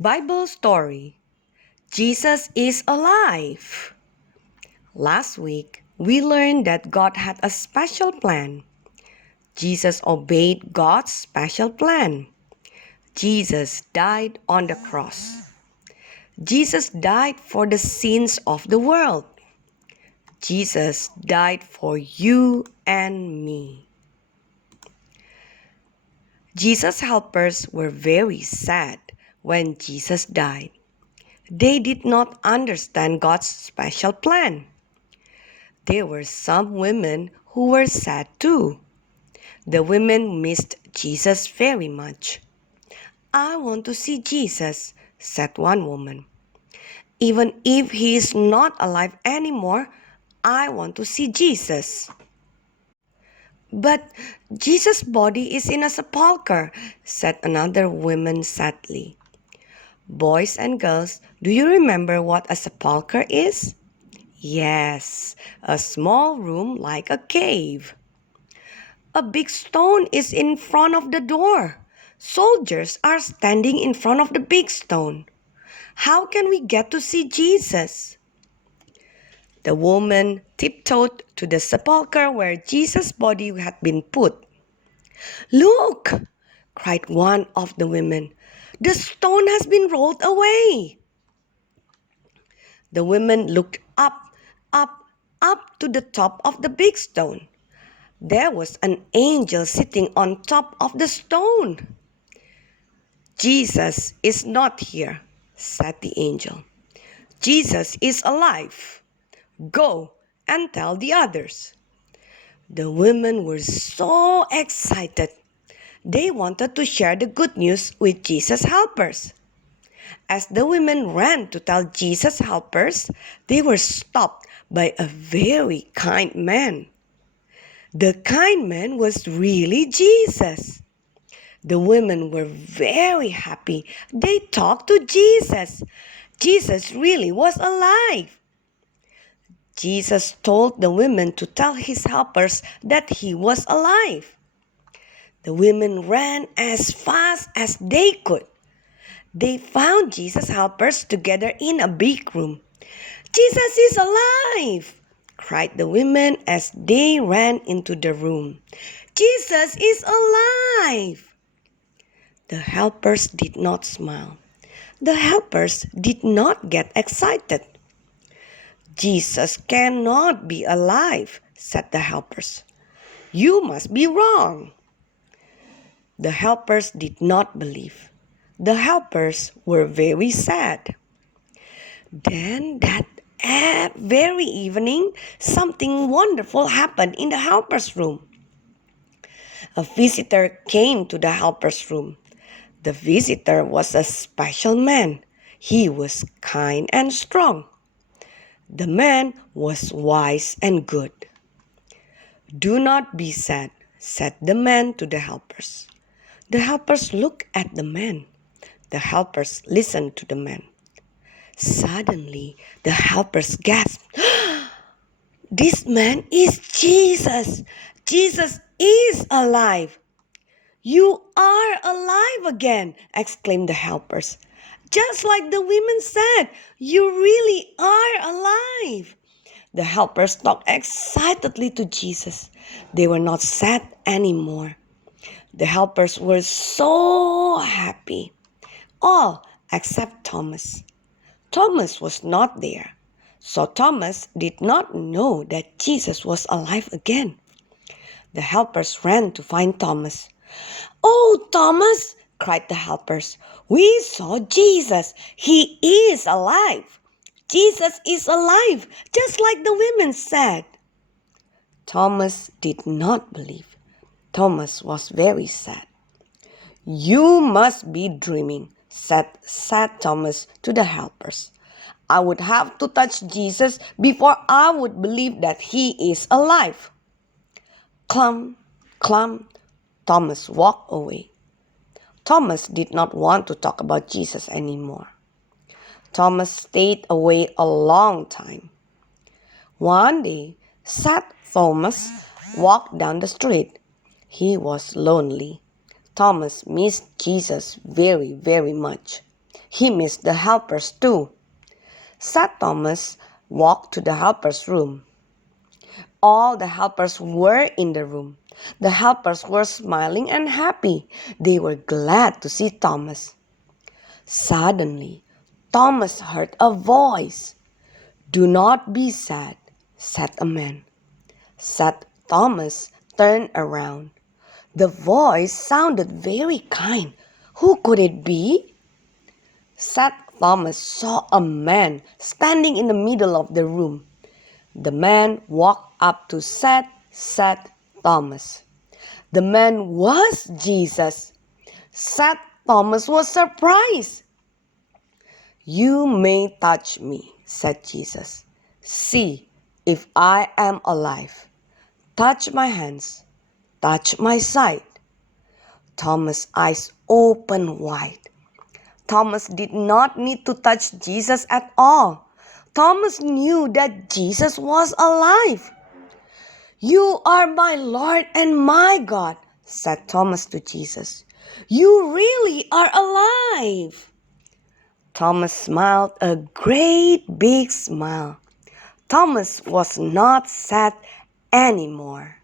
Bible story. Jesus is alive. Last week, we learned that God had a special plan. Jesus obeyed God's special plan. Jesus died on the cross. Jesus died for the sins of the world. Jesus died for you and me. Jesus' helpers were very sad when Jesus died. They did not understand God's special plan. There were some women who were sad too. The women missed Jesus very much. "I want to see Jesus," said one woman. "Even if he is not alive anymore, I want to see Jesus." "But Jesus' body is in a sepulcher," said another woman sadly. Boys and girls, do you remember what a sepulcher is? Yes, a small room like a cave. A big stone is in front of the door. Soldiers are standing in front of the big stone. How can we get to see Jesus? The woman tiptoed to the sepulcher where Jesus' body had been put. "Look!" cried one of the women. "The stone has been rolled away." The women looked up to the top of the big stone. There was an angel sitting on top of the stone. "Jesus is not here," said the angel. "Jesus is alive. Go and tell the others." The women were so excited. They wanted to share the good news with Jesus' helpers. As the women ran to tell Jesus' helpers, they were stopped by a very kind man. The kind man was really Jesus. The women were very happy. They talked to Jesus. Jesus really was alive. Jesus told the women to tell his helpers that he was alive. The women ran as fast as they could. They found Jesus' helpers together in a big room. "Jesus is alive!" cried the women as they ran into the room. "Jesus is alive!" The helpers did not smile. The helpers did not get excited. "Jesus cannot be alive," said the helpers. "You must be wrong." The helpers did not believe. The helpers were very sad. Then that very evening, something wonderful happened in the helpers' room. A visitor came to the helpers' room. The visitor was a special man. He was kind and strong. The man was wise and good. "Do not be sad," said the man to the helpers. The helpers looked at the man. The helpers listened to the man. Suddenly, the helpers gasped, "This man is Jesus! Jesus is alive!" "You are alive again!" exclaimed the helpers. "Just like the women said, you really are alive!" The helpers talked excitedly to Jesus. They were not sad anymore. The helpers were so happy. All except Thomas. Thomas was not there. So Thomas did not know that Jesus was alive again. The helpers ran to find Thomas. "Oh, Thomas!" cried the helpers. "We saw Jesus. He is alive. Jesus is alive, just like the women said." Thomas did not believe. Thomas was very sad. "You must be dreaming," said Thomas to the helpers. "I would have to touch Jesus before I would believe that he is alive." Clump, clump, Thomas walked away. Thomas did not want to talk about Jesus anymore. Thomas stayed away a long time. One day, sad Thomas walked down the street. He was lonely. Thomas missed Jesus very, very much. He missed the helpers too. Sad Thomas walked to the helpers' room. All the helpers were in the room. The helpers were smiling and happy. They were glad to see Thomas. Suddenly, Thomas heard a voice. "Do not be sad," said a man. Sad Thomas turned around. The voice sounded very kind. Who could it be? Sad Thomas saw a man standing in the middle of the room. The man walked up to sad Thomas. The man was Jesus. Sad Thomas was surprised. "You may touch me," said Jesus. "See if I am alive. Touch my hands. Touch my side." Thomas' eyes opened wide. Thomas did not need to touch Jesus at all. Thomas knew that Jesus was alive. "You are my Lord and my God," said Thomas to Jesus. "You really are alive." Thomas smiled a great big smile. Thomas was not sad anymore.